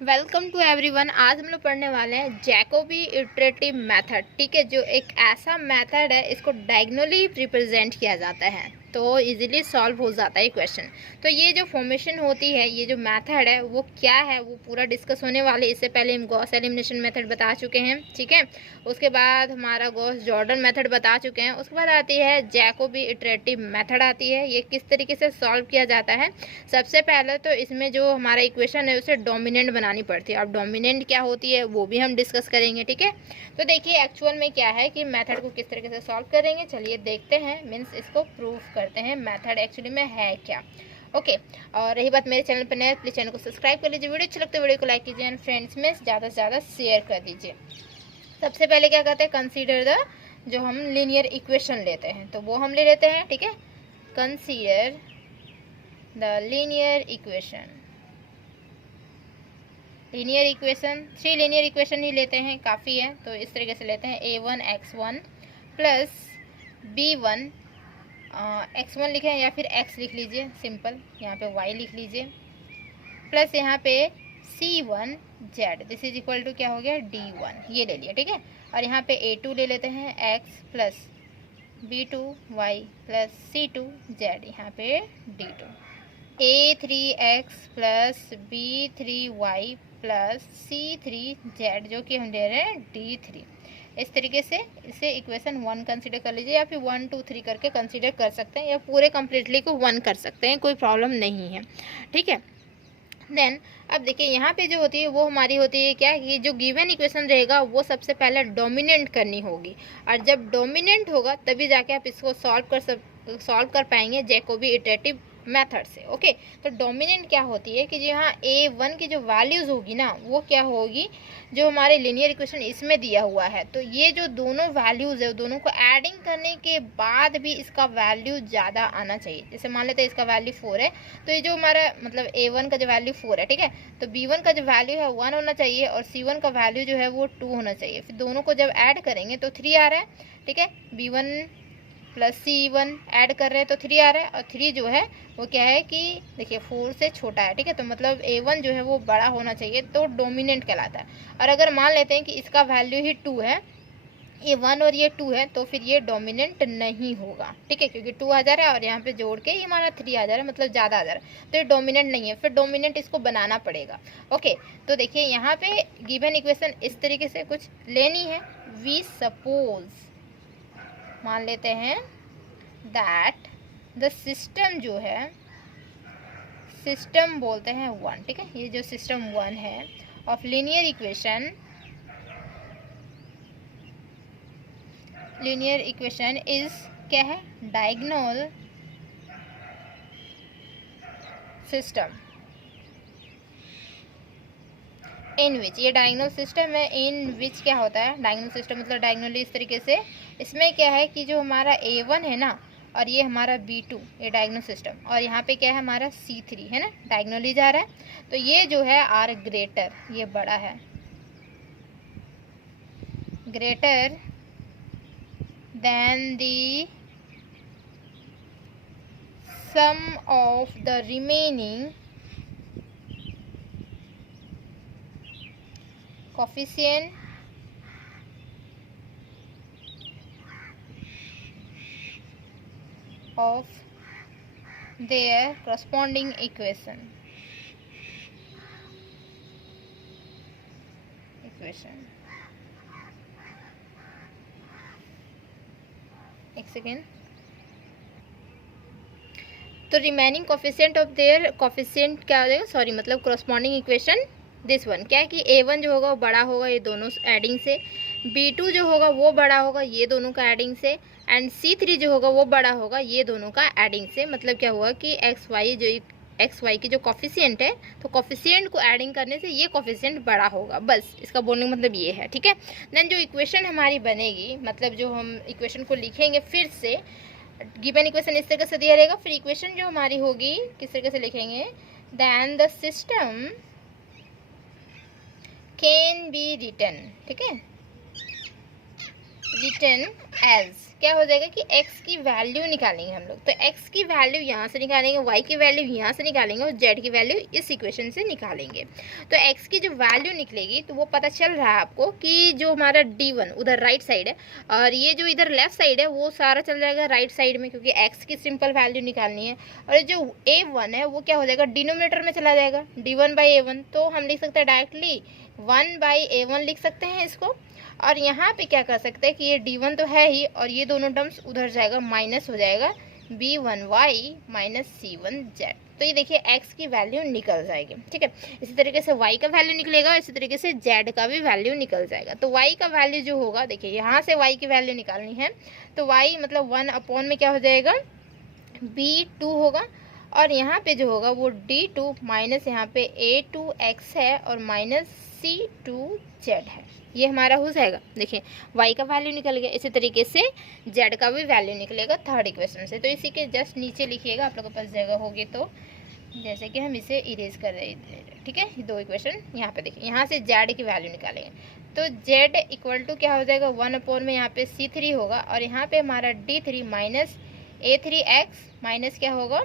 Welcome to everyone. आज हम लोग पढ़ने वाले हैं जैकोबी इटरेटिव मेथड। ठीक है, जो एक ऐसा मेथड है, इसको डायगोनली रिप्रेजेंट किया जाता है तो इजीली सॉल्व हो जाता है क्वेश्चन। तो ये जो फॉर्मेशन होती है, ये जो मेथड है वो क्या है, वो पूरा डिस्कस होने वाले। इससे पहले हम गॉस एलिमिनेशन मेथड बता चुके हैं, ठीक है। उसके बाद हमारा गॉस जॉर्डन मेथड बता चुके हैं। उसके बाद आती है जैकोबी इटरेटिव मेथड आती है। ये किस तरीके से सॉल्व किया जाता है। सबसे पहले तो इसमें जो हमारा इक्वेशन है उसे डोमिनेंट बनानी पड़ती है। अब डोमिनेंट क्या होती है वो भी हम डिस्कस करेंगे, ठीक है। तो देखिए एक्चुअल में क्या है कि मेथड को किस तरीके से सॉल्व करेंगे, चलिए देखते हैं। मीन्स इसको प्रूव करते हैं मेथड एक्चुअली में है क्या। ओके और रही बात मेरे चैनल पर नए, प्लीज चैनल को सब्सक्राइब कर लीजिए। वीडियो अच्छा लगता है वीडियो को लाइक कीजिए एंड फ्रेंड्स में ज़्यादा से ज़्यादा शेयर कर दीजिए। सबसे पहले क्या कहते हैं, कंसीडर द, जो हम लीनियर इक्वेशन लेते हैं तो वो हम ले लेते हैं, ठीक है। Consider the linear equation. Linear equation 3 linear equation ही लेते हैं, काफ़ी है। तो इस तरीके से लेते हैं a1x1 प्लस b1 x1 लिखें या फिर x लिख लीजिए, सिंपल। यहाँ पे y लिख लीजिए प्लस यहाँ पे c1z, this is equal to क्या हो गया d1, ये ले लिया, ठीक है। और यहाँ पे a2 ले लेते हैं x plus b2y plus c2z, यहाँ पे d2। a3x plus b3y plus c3z, जो कि हम ले रहे हैं d3। इस तरीके से इसे इक्वेशन 1 कंसीडर कर लीजिए, या फिर 1 2 3 करके कंसीडर कर सकते हैं, या पूरे कंप्लीटली को 1 कर सकते हैं, कोई प्रॉब्लम नहीं है, ठीक है। देन अब देखिए यहाँ पे जो होती है वो हमारी होती है क्या, कि जो गिवन इक्वेशन रहेगा वो सबसे पहले डोमिनेंट करनी होगी। और जब डोमिनेंट होगा तभी जाके आप इसको सॉल्व कर पाएंगे जैकोबी इटरेटिव मेथड से। ओके, तो डोमिनेंट क्या होती है कि जो यहाँ a1 की जो वैल्यूज होगी ना, वो क्या होगी, जो हमारे लीनियर इक्वेशन इसमें दिया हुआ है, तो ये जो दोनों वैल्यूज है दोनों को एडिंग करने के बाद भी इसका वैल्यू ज़्यादा आना चाहिए। जैसे मान लेते हैं इसका वैल्यू 4 है, तो ये जो हमारा मतलब a1 का जो वैल्यू 4 है, ठीक है, तो b1 का जो वैल्यू है 1 होना चाहिए और c1 का वैल्यू जो है वो 2 होना चाहिए। फिर दोनों को जब ऐड करेंगे तो 3 आ रहा है, ठीक है। b1 प्लस c1 ऐड कर रहे हैं तो 3 आ रहा है, और 3 जो है वो क्या है कि देखिए 4 से छोटा है, ठीक है। तो मतलब a1 जो है वो बड़ा होना चाहिए, तो डोमिनेंट कहलाता है। और अगर मान लेते हैं कि इसका वैल्यू ही 2 है, ये 1 और ये 2 है, तो फिर ये डोमिनेंट नहीं होगा, ठीक है, क्योंकि 2 आ जा रहा है और यहाँ पे जोड़ के ये हमारा 3 आ जा रहा है, मतलब ज़्यादा आ जा रहा है, तो ये डोमिनेंट नहीं है। फिर डोमिनेंट इसको बनाना पड़ेगा। ओके, तो देखिए यहाँ पे गिवन इक्वेशन इस तरीके से कुछ लेनी है। वी सपोज, मान लेते हैं दैट द सिस्टम जो है, सिस्टम बोलते हैं 1, ठीक है, ये जो सिस्टम 1 है of linear equation, linear equation is क्या है, डायगोनल सिस्टम इन विच, ये डायगोनल सिस्टम है। इन विच क्या होता है, डायगोनल सिस्टम मतलब डायगोनली इस तरीके से। इसमें क्या है कि जो हमारा a1 है ना, और ये हमारा b2, ये डायगोनल सिस्टम, और यहाँ पे क्या है हमारा c3 है ना, डायगोनली जा रहा है। तो ये जो है आर ग्रेटर, ये बड़ा है, greater than the sum of the remaining coefficient of their corresponding equation. एक सेकेंड। तो remaining coefficient of their, coefficient क्या हो जाएगा, सॉरी मतलब corresponding इक्वेशन दिस वन, क्या है कि a1 जो होगा वो बड़ा होगा ये दोनों एडिंग से, b2 जो होगा वो बड़ा होगा ये दोनों का एडिंग से, एंड c3 जो होगा वो बड़ा होगा ये दोनों का एडिंग से। मतलब क्या हुआ कि एक्स वाई की जो कॉफिशिएंट है, तो कॉफिशिएंट को एडिंग करने से ये कॉफिशिएंट बड़ा होगा, बस इसका बोलने का मतलब ये है, ठीक है। देन जो इक्वेशन हमारी बनेगी, मतलब जो हम इक्वेशन को लिखेंगे फिर से, गिवन इक्वेशन इस तरीके से दिया रहेगा, फिर इक्वेशन जो हमारी होगी किस तरीके से लिखेंगे, then the system can be written, ठीक है, रिटर्न एज क्या हो जाएगा कि x की वैल्यू निकालेंगे हम लोग। तो x की वैल्यू यहाँ से निकालेंगे, y की वैल्यू यहाँ से निकालेंगे और z की वैल्यू इस इक्वेशन से निकालेंगे। तो x की जो वैल्यू निकलेगी तो वो पता चल रहा है आपको कि जो हमारा d1 उधर राइट साइड है और ये जो इधर लेफ्ट साइड है वो सारा चल जाएगा राइट साइड में, क्योंकि x की सिंपल वैल्यू निकालनी है। और जो a1 है वो क्या हो जाएगा, डिनोमिनेटर में चला जाएगा, d1/a1। तो हम लिख सकते हैं डायरेक्टली 1/a1 लिख सकते हैं इसको। और यहाँ पे क्या कर सकते हैं कि ये d1 तो है ही और ये दोनों टर्म्स उधर जाएगा, माइनस हो जाएगा b1y माइनस c1z। तो ये देखिए x की वैल्यू निकल जाएगी, ठीक है। इसी तरीके से y का वैल्यू निकलेगा, इसी तरीके से z का भी वैल्यू निकल जाएगा। तो y का वैल्यू जो होगा, देखिए यहाँ से y की वैल्यू निकालनी है तो y मतलब 1 में क्या हो जाएगा, b2 होगा। और यहाँ पे जो होगा वो d2 माइनस यहाँ पे a2x है और माइनस c2z है। ये हमारा हो जाएगा। देखिए y का वैल्यू निकल गया, इसी तरीके से z का भी वैल्यू निकलेगा थर्ड इक्वेशन से। तो इसी के जस्ट नीचे लिखिएगा, आप लोगों के पास जगह होगी तो, जैसे कि हम इसे इरेज कर रहे थे, ठीक है। ये दो इक्वेशन यहाँ पे देखिए, यहाँ से z की वैल्यू निकालेंगे तो z इक्वल टू क्या हो जाएगा, 1 में यहाँ पे c3 होगा और यहाँ पे हमारा d3 माइनस a3x माइनस क्या होगा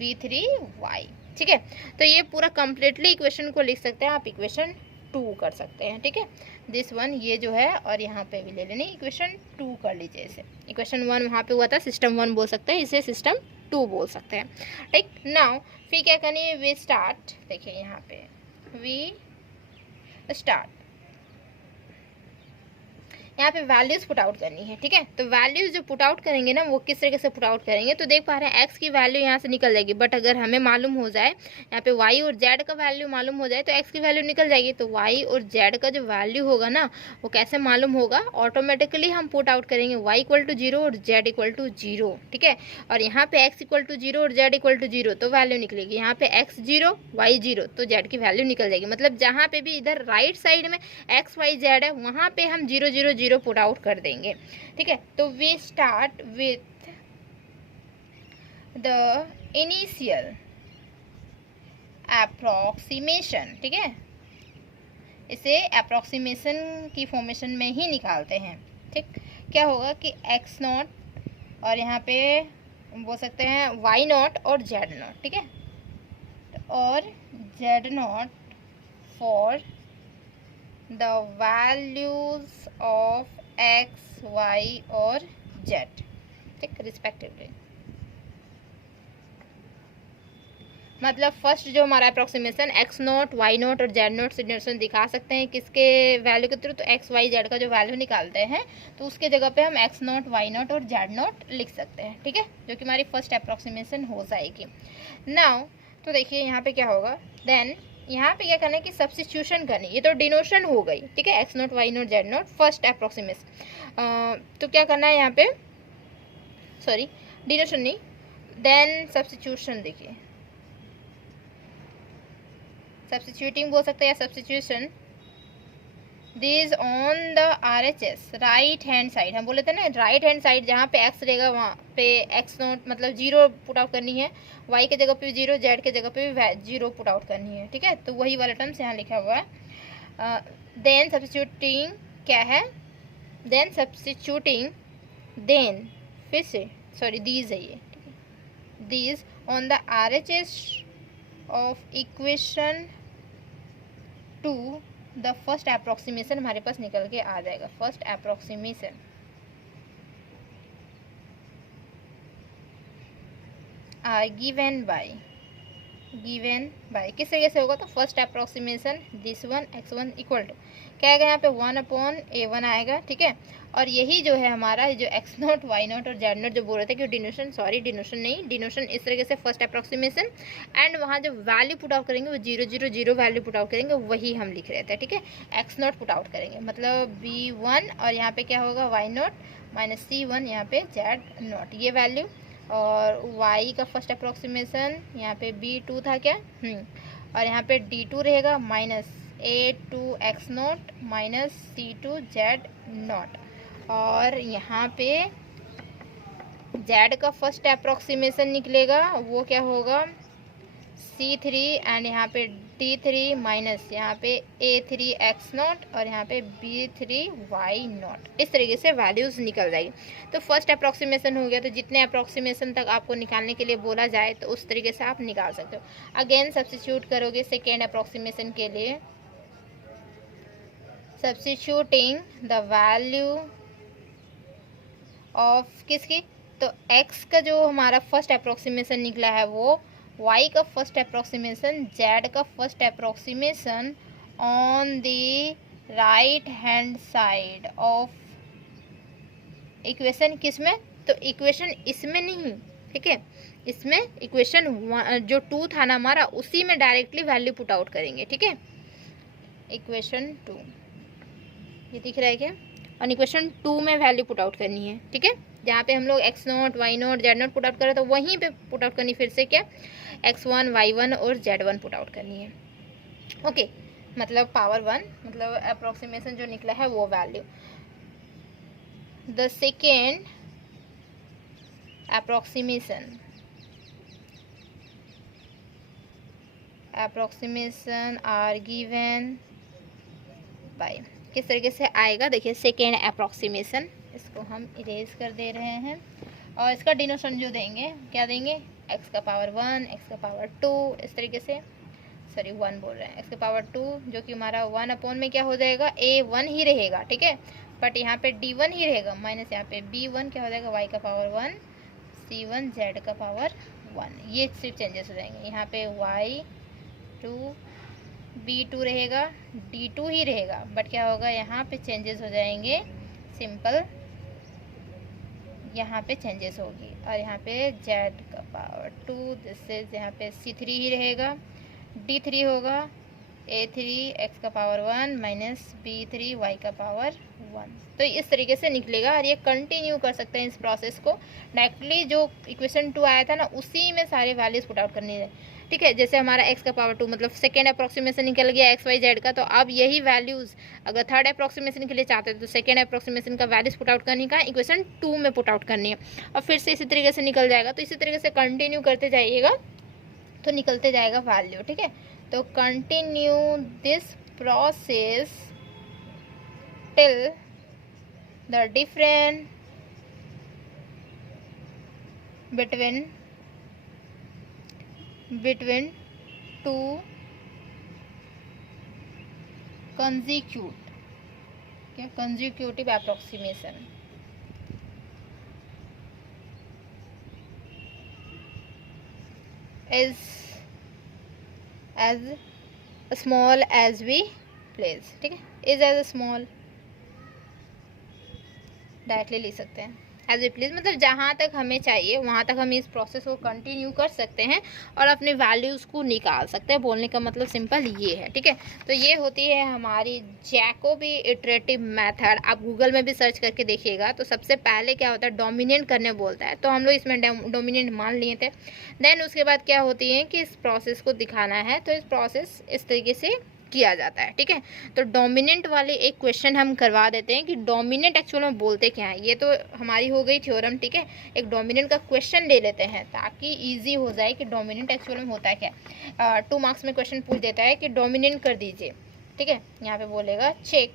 b3y, ठीक है। तो ये पूरा कम्प्लीटली इक्वेशन को लिख सकते हैं आप, इक्वेशन 2 कर सकते हैं, ठीक है। दिस वन ये जो है और यहाँ पे भी ले लेनी, इक्वेशन 2 कर लीजिए इसे। इक्वेशन 1 वहाँ पे हुआ था, सिस्टम 1 बोल सकते हैं, इसे सिस्टम 2 बोल सकते हैं, ठीक। नाउ फिर क्या करनी है, वी स्टार्ट, देखिए यहाँ पे वी स्टार्ट, यहाँ पे वैल्यूज पुट आउट करनी है, ठीक है। तो वैल्यूज जो पुट आउट करेंगे ना वो किस तरीके से पुट आउट करेंगे, तो देख पा रहे हैं x की वैल्यू यहाँ से निकल जाएगी, बट अगर हमें मालूम हो जाए यहाँ पे y और z का वैल्यू मालूम हो जाए तो x की वैल्यू निकल जाएगी। तो y और z का जो वैल्यू होगा ना वो कैसे मालूम होगा, ऑटोमेटिकली हम पुट आउट करेंगे y इक्वल टू 0 और z इक्वल टू 0, ठीक है। और यहाँ पे x इक्वल टू 0 और z इक्वल टू 0 तो वैल्यू निकलेगी, यहाँ पे x 0 y 0 तो z की वैल्यू निकल जाएगी। मतलब जहाँ पे भी इधर राइट साइड में x y z है वहाँ पे हम 0 0 0 पुट आउट कर देंगे, ठीक है। तो we start with the initial approximation, ठीक है। इसे अप्रोक्सीमेशन की फॉर्मेशन में ही निकालते हैं, ठीक। क्या होगा कि x0 और यहाँ पे बोल सकते हैं y0 और z0, ठीक है, और z0 for the values of x y और z, ठीक, रिस्पेक्टिवली। मतलब फर्स्ट जो हमारा अप्रोक्सीमेशन x0 y0 और z0 से डिनोशन दिखा सकते हैं किसके वैल्यू के थ्रू, तो x y z का जो वैल्यू निकालते हैं तो उसके जगह पे हम x0 y0 और z0 लिख सकते हैं, ठीक है, जो कि हमारी फर्स्ट अप्रोक्सीमेशन हो जाएगी। नाउ तो देखिए यहाँ पे क्या होगा, देन यहाँ पे क्या करना है कि सब्स्टिट्यूशन करनी, ये तो डिनोशन हो गई, ठीक है, x0 y0 z0 first approximation. तो क्या करना है यहाँ पे, सॉरी डिनोशन नहीं, देन सब्स्टिट्यूशन। देखिए सब्स्टिट्यूटिंग बोल सकते हैं या substitution. This on the RHS right hand side, हम बोले थे ना राइट हैंड साइड जहाँ पे x रहेगा वहाँ पे x0 मतलब 0 पुट आउट करनी है, y के जगह पे भी 0, z के जगह पे भी 0 पुट आउट करनी है, ठीक है। तो वही वाला टर्म्स यहाँ लिखा हुआ है। देन सब्स्टिट्यूटिंग क्या है, देन सब्स्टिट्यूटिंग, देन फिर से सॉरी दीज है ये, these on the RHS of equation 2 the first approximation हमारे पास निकल के आ जाएगा। फर्स्ट अप्रोक्सीमेशन गिवन बाय किस तरीके से होगा, तो first approximation this one x1 equal to क्या आएगा, यहाँ पे 1/a1 आएगा, ठीक है। और यही जो है हमारा जो x0 y0 और z0 जो बोल रहे थे कि डिनोशन, सॉरी डिनोशन नहीं, डिनोशन इस तरीके से फर्स्ट अप्रोक्सीमेशन एंड वहाँ जो वैल्यू पुट आउट करेंगे वो 0 0 0 वैल्यू पुट आउट करेंगे, वही हम लिख रहे थे, ठीक है। x0 पुट आउट करेंगे मतलब b1 और यहाँ पे क्या होगा y0 माइनस c1 यहाँ पे z0 ये वैल्यू, और y का फर्स्ट अप्रोक्सीमेशन यहाँ पे b2 था क्या, और यहाँ पे d2 रहेगा माइनस a2x0 माइनस c2z0, और यहाँ पे z का फर्स्ट अप्रोक्सीमेशन निकलेगा वो क्या होगा c3 एंड यहाँ पे D3 माइनस यहाँ पे A3x0 और यहाँ पे B3y0, इस तरीके से वैल्यूज़ निकल जाएगी। तो फर्स्ट अप्रॉक्सीमेशन हो गया। तो जितने अप्रॉक्सीमेशन तक आपको निकालने के लिए बोला जाए तो उस तरीके से आप निकाल सकते हो। अगेन सब्स्टिट्यूट करोगे सेकेंड अप्रॉक्सीमेशन के लिए, सब्स्टिट्यूटिंग द वैल्यू ऑफ किसकी, तो x का जो हमारा फर्स्ट अप्रॉक्सीमेशन निकला है वो y का फर्स्ट अप्रॉक्सीमेशन, z का first approximation on the right hand side of equation. किसमें, तो इक्वेशन इसमें नहीं, ठीक है, इसमें इक्वेशन जो 2 था ना हमारा, उसी में डायरेक्टली वैल्यू पुट आउट करेंगे, ठीक है। इक्वेशन 2 ये दिख रहा है क्या, और इक्वेशन 2 में वैल्यू पुट आउट करनी है, ठीक है। जहाँ पे हम लोग x0, y0, z0 put out करें तो वहीं पे पुट आउट करनी, फिर से क्या x1, y1 और z1 पुट आउट करनी है, ओके। मतलब पावर 1, मतलब अप्रोक्सीमेशन जो निकला है वो value. The second approximation are given by, किस तरीके से आएगा देखिए। सेकेंड अप्रोक्सीमेशन, इसको हम इरेज कर दे रहे हैं और इसका डिनोशन जो देंगे क्या देंगे, x का पावर 1, x का पावर 2, इस तरीके से, सॉरी 1 बोल रहे हैं, x का पावर 2 जो कि हमारा 1 अपॉन में क्या हो जाएगा, a1 ही रहेगा, ठीक है, बट यहाँ पे d1 ही रहेगा, माइनस यहाँ पे b1 क्या हो जाएगा, y का पावर 1, c1 z का पावर 1, ये सिर्फ चेंजेस हो जाएंगे। यहाँ पे y2 b2 रहेगा, d2 ही रहेगा, बट क्या होगा यहाँ पे चेंजेस हो जाएंगे, सिंपल यहाँ पे चेंजेस होगी, और यहाँ पे z का पावर 2, जिससे यहाँ पे c3 ही रहेगा, d3 होगा a3 x का पावर 1 माइनस b3 y का पावर 1। तो इस तरीके से निकलेगा और ये कंटिन्यू कर सकते हैं इस प्रोसेस को। डायरेक्टली जो इक्वेशन 2 आया था ना उसी में सारे वैल्यूज पुट आउट करनी है, ठीक है। जैसे हमारा x का पावर 2 मतलब सेकेंड अप्रोक्सीमेशन निकल गया x y z का, तो अब यही वैल्यूज अगर थर्ड अप्रोक्सीमेशन के लिए चाहते हैं तो सेकेंड अप्रोक्सीमेशन का वैल्यूज पुट आउट करनी का इक्वेशन 2 में पुट आउट करनी है, और फिर से इसी तरीके से निकल जाएगा। तो इसी तरीके से कंटिन्यू करते जाइएगा तो निकलते जाएगा वैल्यू, ठीक है। तो continue this process till the difference between two consecutive approximation is as small as we please, ठीक है। is as small डायरेक्टली लिख सकते हैं, एज वी प्लीज़, मतलब जहाँ तक हमें चाहिए वहाँ तक हम इस प्रोसेस को कंटिन्यू कर सकते हैं और अपने वैल्यूज़ को निकाल सकते हैं। बोलने का मतलब सिंपल ये है, ठीक है। तो ये होती है हमारी जैकोबी इटरेटिव मेथड। आप गूगल में भी सर्च करके देखिएगा तो सबसे पहले क्या होता है, डोमिनेंट करने बोलता है, तो हम लोग इसमें डोमिनेंट मान लिए थे। देन उसके बाद क्या होती है कि इस प्रोसेस को दिखाना है, तो इस प्रोसेस इस तरीके से किया जाता है, ठीक है। तो डोमिनेंट वाले एक क्वेश्चन हम करवा देते हैं कि डोमिनेंट एक्चुअल में बोलते क्या है। ये तो हमारी हो गई थ्योरम, ठीक है। एक डोमिनेंट का क्वेश्चन ले लेते हैं ताकि इजी हो जाए कि डोमिनेंट एक्चुअल में होता है क्या। 2 मार्क्स में क्वेश्चन पूछ देता है कि डोमिनेंट कर दीजिए, ठीक है। यहाँ पे बोलेगा check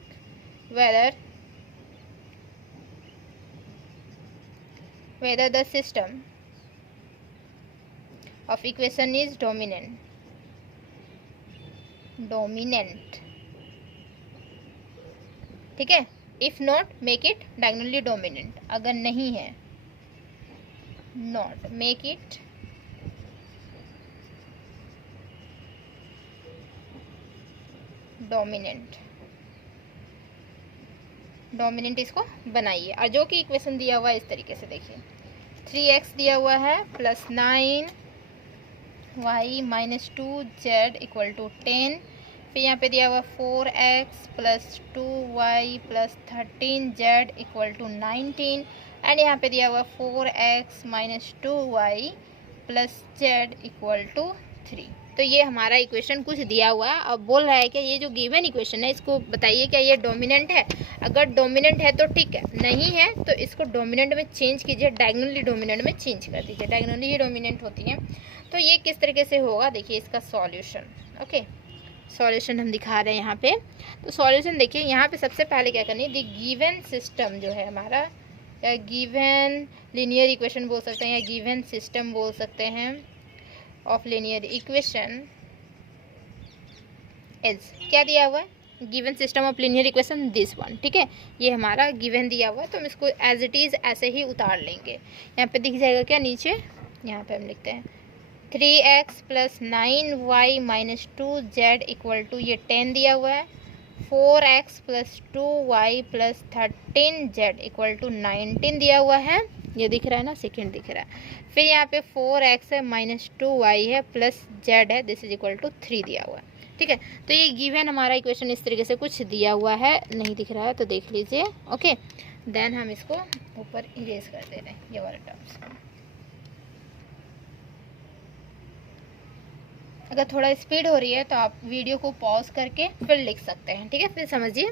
whether the system of equation is dominant, ठीक है। If not make it diagonally dominant, अगर नहीं है नॉट मेक इट डोमिनेंट इसको बनाइए। और जो कि इक्वेशन दिया हुआ है इस तरीके से देखिए, 3x दिया हुआ है plus 9 y minus 2 z equal to 10, फिर यहाँ पे दिया हुआ 4x plus 2y plus 13 z equal to 19, and यहाँ पे दिया हुआ 4x minus 2y plus z equal to 3। तो ये हमारा इक्वेशन कुछ दिया हुआ है। अब बोल रहा है कि ये जो गिवन इक्वेशन है इसको बताइए क्या ये डोमिनेंट है। अगर डोमिनेंट है तो ठीक है, नहीं है तो इसको डोमिनेंट में चेंज कीजिए, डायगोनली डोमिनेंट में चेंज कर दीजिए। डायगोनली ही डोमिनेंट होती है। तो ये किस तरीके से होगा देखिए इसका सॉल्यूशन, ओके। सॉल्यूशन हम दिखा रहे हैं यहाँ पे। तो सॉल्यूशन देखिए, यहाँ पे सबसे पहले क्या करनी है, द गिवन सिस्टम जो है हमारा, या गिवन लीनियर इक्वेशन बोल सकते हैं, या गिवन सिस्टम बोल सकते हैं ऑफ लीनियर इक्वेशन इज, क्या दिया हुआ है, given system of linear equation this one, ठीक है। ये हमारा गिवन दिया हुआ है, तो हम इसको एज इट इज़ ऐसे ही उतार लेंगे। यहाँ पे दिख जाएगा क्या नीचे, यहाँ पे हम लिखते हैं 3x + 9y - 2z = ये 10 दिया हुआ है, 4x + 2y + 13z = 19 दिया हुआ है, ये दिख रहा है ना, सेकेंड दिख रहा है। फिर यहाँ पे 4x है - 2y है प्लस z है, दिस = 3 दिया हुआ है, ठीक है। तो ये गिवन हमारा इक्वेशन इस तरीके से कुछ दिया हुआ है, नहीं दिख रहा है तो देख लीजिए, ओके। देन हम इसको ऊपर इरेज कर दे रहे हैं ये वाले टर्म्स। अगर थोड़ा स्पीड हो रही है तो आप वीडियो को पॉज करके फिर लिख सकते हैं, ठीक है, फिर समझिए।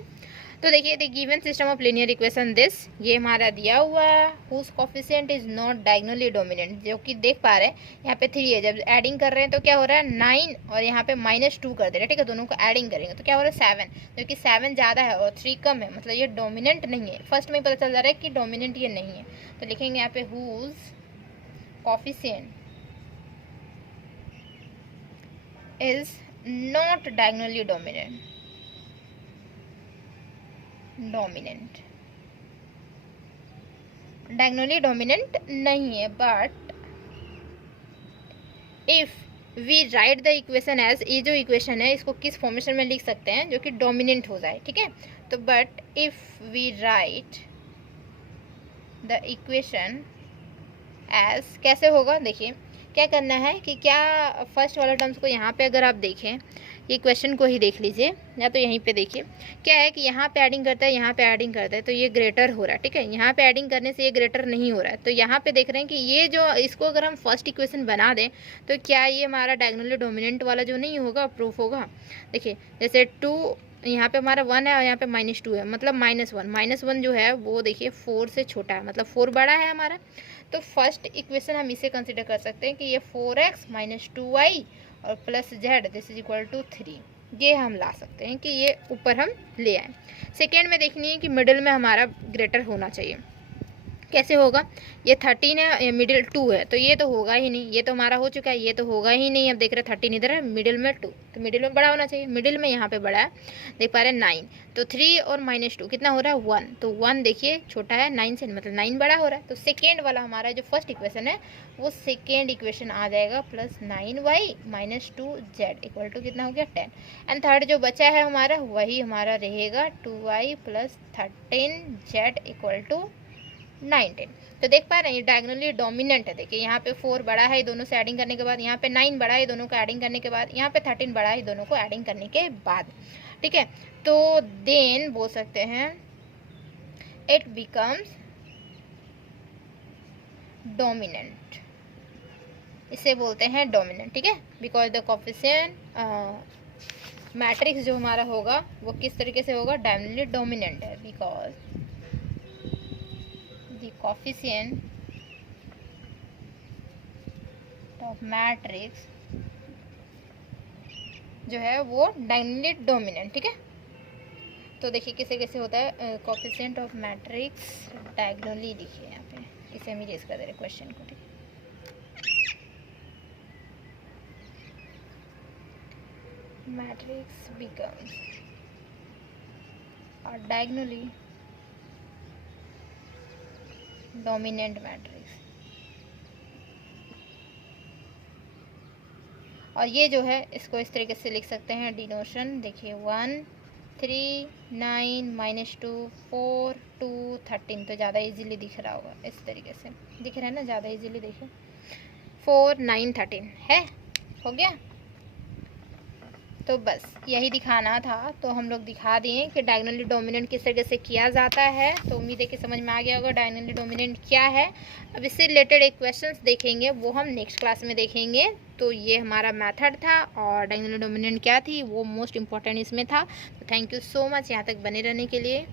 तो देखिए, the given system of linear equation this, ये हमारा दिया हुआ है, whose coefficient is not diagonally dominant, जो कि देख पा रहे हैं यहाँ पे 3 है, जब एडिंग कर रहे हैं तो क्या हो रहा है 9 और यहाँ पे -2 कर दे रहे हैं, ठीक है। दोनों को एडिंग करेंगे तो क्या हो रहा है 7, जो कि 7 ज़्यादा है और 3 कम है, मतलब ये डोमिनेंट नहीं है। फर्स्ट में पता चल जा रहा है कि डोमिनेंट ये नहीं है, तो लिखेंगे यहाँ पे whose coefficient is not diagonally dominant diagonally dominant नहीं है, but if we write the equation as, ये जो इक्वेशन है इसको किस फॉर्मेशन में लिख सकते हैं जो कि डोमिनेंट हो जाए, ठीक है। तो but if we write the equation as, कैसे होगा, देखिए क्या करना है कि क्या फर्स्ट वाला टर्म्स को यहाँ पे अगर आप देखें, ये क्वेश्चन को ही देख लीजिए, या तो यहीं पे देखिए क्या है कि यहाँ पे एडिंग करता है, यहाँ पे एडिंग करता है, तो ये ग्रेटर हो रहा है, ठीक है। यहाँ पे एडिंग करने से ये ग्रेटर नहीं हो रहा है, तो यहाँ पे देख रहे हैं कि ये जो, इसको अगर हम फर्स्ट इक्वेशन बना दें तो क्या ये हमारा डायगोनली डोमिनेंट वाला जो नहीं होगा, प्रूफ होगा। देखिए जैसे 2 यहाँ पे हमारा 1 है और यहाँ पे -2 है, मतलब -1 जो है वो देखिए 4 से छोटा है, मतलब 4 बड़ा है हमारा। तो फर्स्ट इक्वेशन हम इसे कंसिडर कर सकते हैं कि ये 4x - 2y और प्लस z, दिस = 3, ये हम ला सकते हैं कि ये ऊपर हम ले आए। सेकेंड में देखनी है कि मिडिल में हमारा ग्रेटर होना चाहिए, कैसे होगा, ये 13 है, ये मिडिल 2 है, तो ये तो होगा ही नहीं, ये तो हमारा हो चुका है, ये तो होगा ही नहीं। अब देख रहे 13 इधर है, मिडिल में 2, तो मिडिल में बड़ा होना चाहिए, मिडिल में यहाँ पे बड़ा है, देख पा रहे हैं 9, तो 3 और -2 कितना हो रहा है 1, तो 1 देखिए छोटा है 9 से, मतलब 9 बड़ा हो रहा है। तो सेकेंड वाला हमारा जो फर्स्ट इक्वेशन है वो सेकेंड इक्वेशन आ जाएगा, + 9y - 2z = कितना हो गया 10। एंड थर्ड जो बचा है हमारा वही हमारा रहेगा 2y + 13z = 19। तो देख पा रहे हैं ये डायगोनली डोमिनेंट है। देखिए यहाँ पे 4 बड़ा है दोनों से एडिंग करने के बाद, यहाँ पे 9 बड़ा है दोनों को एडिंग करने के बाद, यहाँ पे 13 बड़ा है दोनों को एडिंग करने के बाद, ठीक है। तो देन बोल सकते हैं इट बिकम्स डोमिनेंट, इसे बोलते हैं डोमिनेंट, ठीक है। बिकॉज द कोफिशिएंट मैट्रिक्स जो हमारा होगा वो किस तरीके से होगा, डायगोनली डोमिनेंट है, because the coefficient of matrix जो है वो डायगोनली डोमिनेंट, ठीक है। तो देखिए किसे कैसे होता है, कोफिशिएंट ऑफ मैट्रिक्स डायगोनली, लिखिए यहाँ पे, इसे हम इरेज कर दे रहे क्वेश्चन को, ठीक है। मैट्रिक्स बिकम्स और डायगोनली डोमिनेंट मैट्रिक्स, और ये जो है इसको इस तरीके से लिख सकते हैं डिनोशन, देखिए 1 3 9 -2 4 2 13, तो ज़्यादा इजीली दिख रहा होगा, इस तरीके से दिख रहा है ना, ज़्यादा इजीली देखिए 4 9 13 है, हो गया। तो बस यही दिखाना था, तो हम लोग दिखा दिए कि डायगोनली डोमिनेंट किस तरीके से किया जाता है। तो उम्मीद है कि समझ में आ गया होगा डायगोनली डोमिनेंट क्या है। अब इससे रिलेटेड एक क्वेश्चंस देखेंगे, वो हम नेक्स्ट क्लास में देखेंगे। तो ये हमारा मेथड था और डायगोनली डोमिनेंट क्या थी वो मोस्ट इम्पॉर्टेंट इसमें था। तो थैंक यू सो मच यहाँ तक बने रहने के लिए।